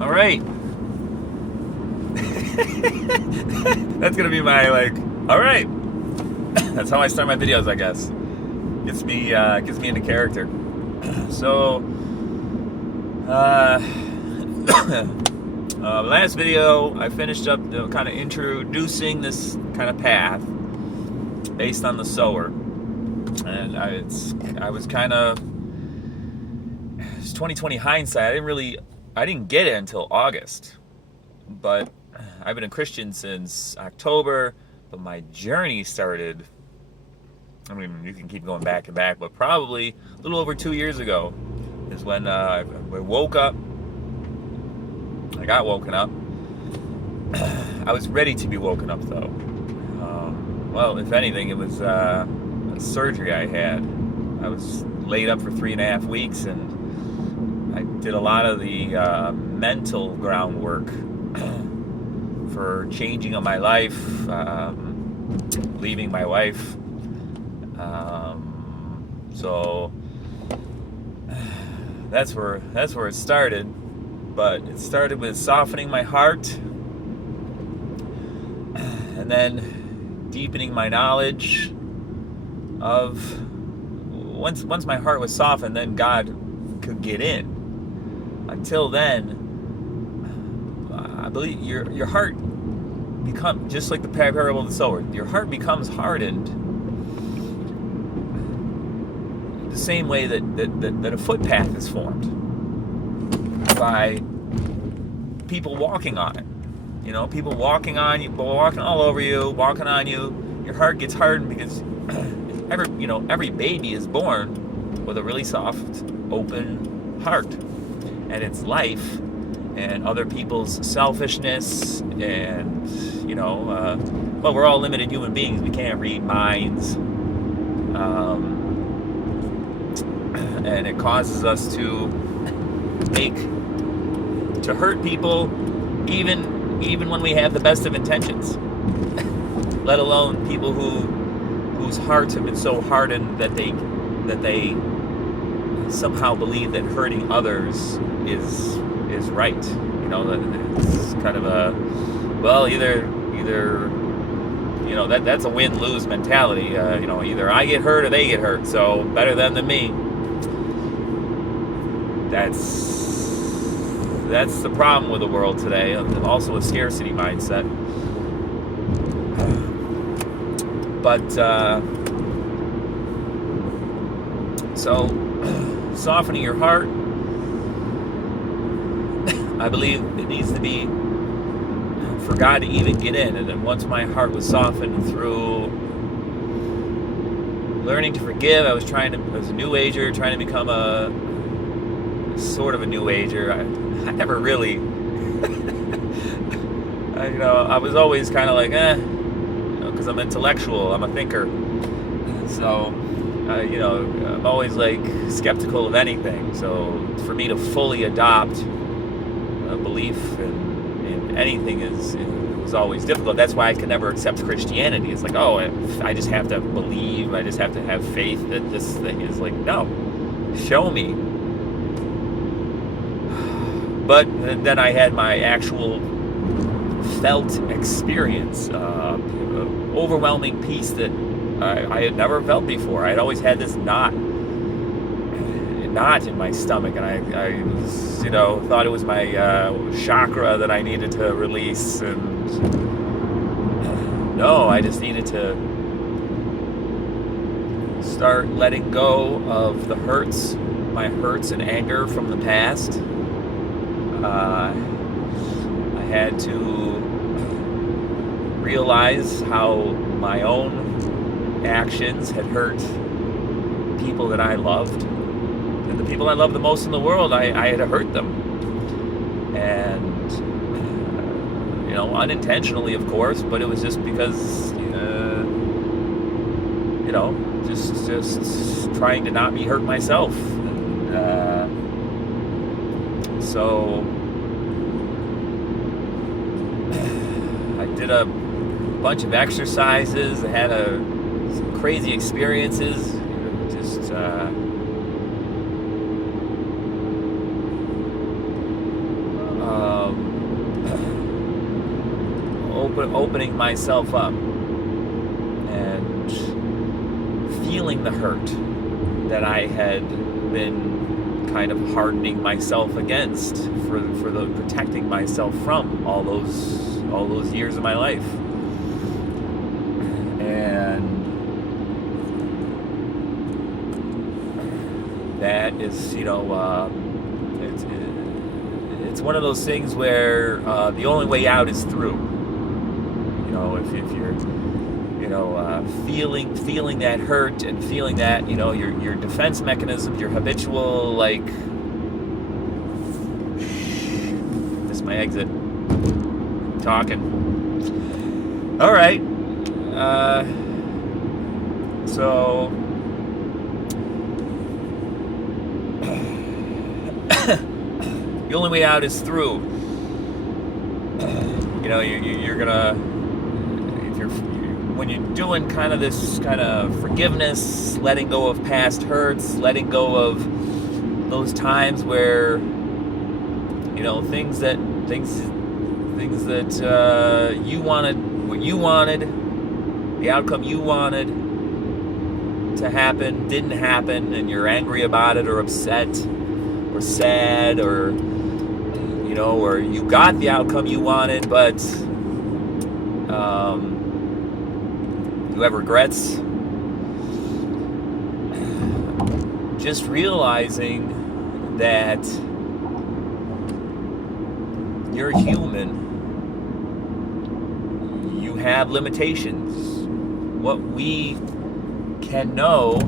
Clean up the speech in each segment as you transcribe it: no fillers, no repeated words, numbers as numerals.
All right. That's gonna be my all right. That's how I start my videos, I guess. Gets me into character. So, uh, last video I finished up kind of introducing this kind of path based on the sower, and I was kind of, it's 2020 hindsight. I didn't get it until August, but I've been a Christian since October. But my journey started, I mean, you can keep going back and back, but probably a little over 2 years ago is when I woke up. I got woken up. I was ready to be woken up, though. Well, if anything, it was a surgery I had. I was laid up for 3.5 weeks, and I did a lot of the mental groundwork for changing of my life, leaving my wife. So that's where it started. But it started with softening my heart, and then deepening my knowledge of, once my heart was softened, then God could get in. Until then, I believe your heart become just like the parable of the sower. Your heart becomes hardened the same way that a footpath is formed by people walking on it. You know, people walking on you, walking all over you, walking on you. Your heart gets hardened because every baby is born with a really soft, open heart, and its life and other people's selfishness and well, we're all limited human beings. We can't read minds, and it causes us to hurt people, even when we have the best of intentions. Let alone people whose hearts have been so hardened that they somehow believe that hurting others is right. You know, it's kind of a, well, either that's a win-lose mentality. Either I get hurt or they get hurt, so better them than me. That's the problem with the world today. Also a scarcity mindset. But so softening your heart, I believe it needs to be for God to even get in. And then once my heart was softened through learning to forgive, I was a new ager, trying to become a sort of a new ager. I never really, I was always kind of like, because I'm intellectual, I'm a thinker. So, I'm always like skeptical of anything. So for me to fully adopt a belief in anything was always difficult. That's why I could never accept Christianity. It's like, I just have to believe, I just have to have faith that this thing is like, no, show me. But then I had my actual felt experience, overwhelming peace that I had never felt before. I had always had this knot in my stomach, and I was, thought it was my chakra that I needed to release, and no, I just needed to start letting go of the my hurts and anger from the past. I had to realize how my own actions had hurt people that I loved. And the people I loved the most in the world, I had hurt them. And, unintentionally, of course, but it was just because, just trying to not be hurt myself. So I did a bunch of exercises. I had some crazy experiences. Just opening myself up and feeling the hurt that I had been kind of hardening myself against for the protecting myself from all those years of my life. And that is, it's one of those things where the only way out is through. If you're feeling that hurt and feeling that, your defense mechanisms, your habitual, this is my exit, talking. All right. So the only way out is through. You're gonna, when you're doing kind of this kind of forgiveness, letting go of past hurts, letting go of those times where, things that you wanted, what you wanted, the outcome you wanted to happen didn't happen, and you're angry about it or upset or sad, or or you got the outcome you wanted, but you have regrets. Just realizing that you're human. You have limitations. What we can know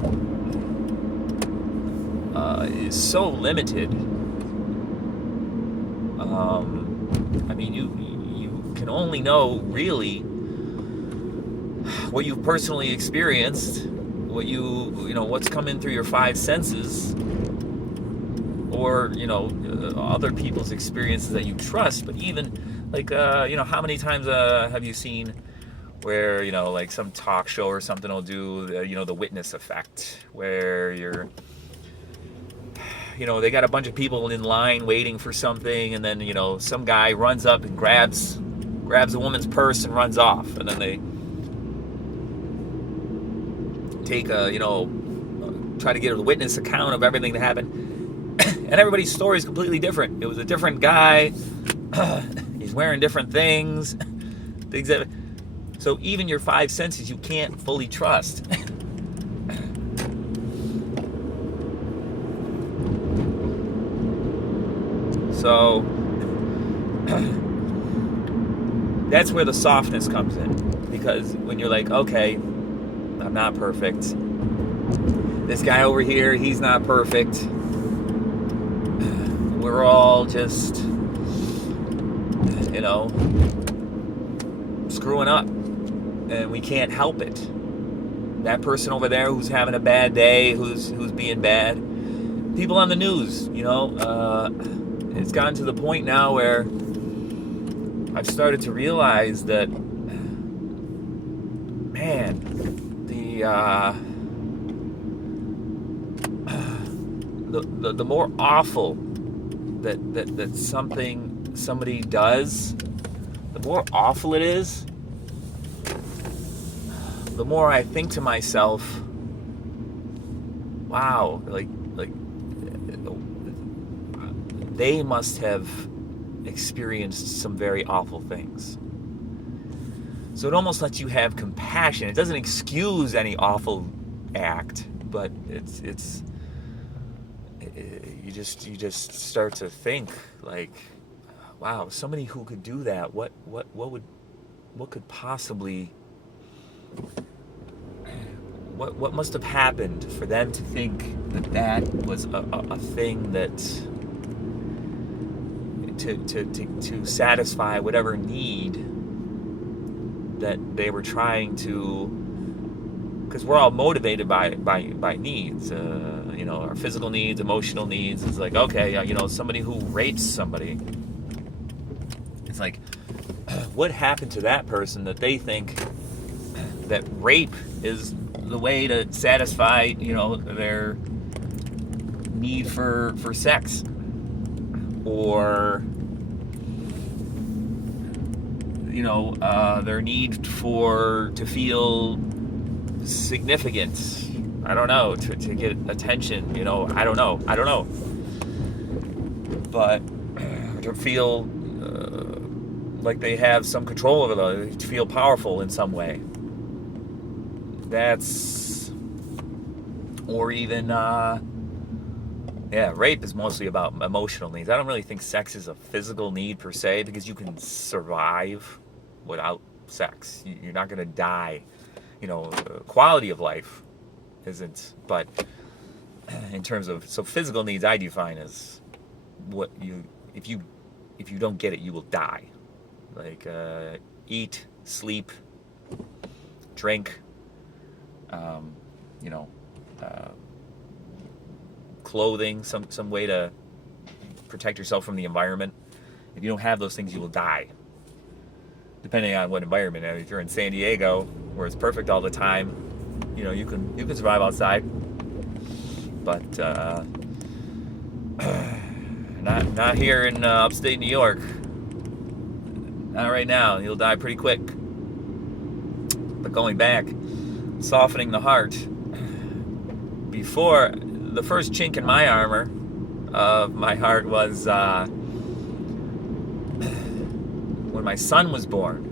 is so limited. You can only know really what you've personally experienced, what's coming through your five senses, or other people's experiences that you trust. But even how many times have you seen where some talk show or something will do the witness effect, where they got a bunch of people in line waiting for something, and then some guy runs up and grabs a woman's purse and runs off, and then they take try to get a witness account of everything that happened, and everybody's story is completely different. It was a different guy. He's wearing different things that, so even your five senses you can't fully trust. So that's where the softness comes in, because when you're like, okay, I'm not perfect. This guy over here, he's not perfect. We're all just, screwing up, and we can't help it. That person over there who's having a bad day, who's being bad. People on the news, it's gotten to the point now where I've started to realize that, man, the more awful that somebody does, the more awful it is, the more I think to myself, wow, like they must have experienced some very awful things. So it almost lets you have compassion. It doesn't excuse any awful act, but you just start to think like, wow, somebody who could do that, what could possibly, what must have happened for them to think that was a thing that to satisfy whatever need that they were trying to, because we're all motivated by needs, our physical needs, emotional needs. It's like, okay, somebody who rapes somebody, it's like, what happened to that person that they think that rape is the way to satisfy, their need for sex, or their need to feel significant. I don't know, to get attention. I don't know, but to feel like they have some control over them, to feel powerful in some way. Or even rape is mostly about emotional needs. I don't really think sex is a physical need per se, because you can survive without sex. You're not going to die. Quality of life isn't, but in terms of, so physical needs I define as what if you don't get it, you will die. Like eat, sleep, drink, clothing, some way to protect yourself from the environment. If you don't have those things, you will die. Depending on what environment. If you're in San Diego, where it's perfect all the time, you can survive outside. But not here in upstate New York. Not right now. You'll die pretty quick. But going back, softening the heart. Before, the first chink in my armor of my heart was when my son was born.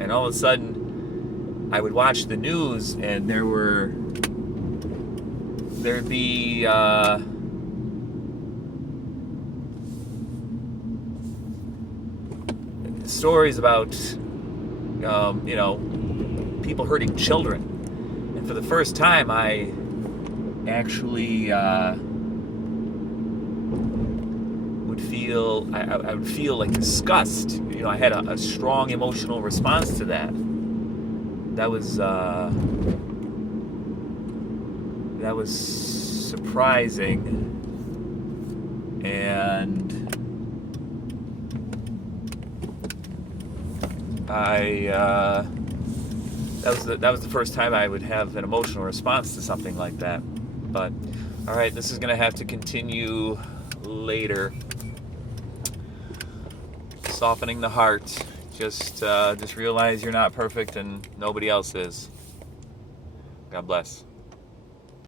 And all of a sudden, I would watch the news, and there'd be stories about people hurting children. And for the first time, I actually would feel I would feel like disgust. I had a strong emotional response to that. That was surprising, and that was the first time I would have an emotional response to something like that. But all right, this is gonna have to continue later. Softening the heart. Just realize you're not perfect and nobody else is. God bless.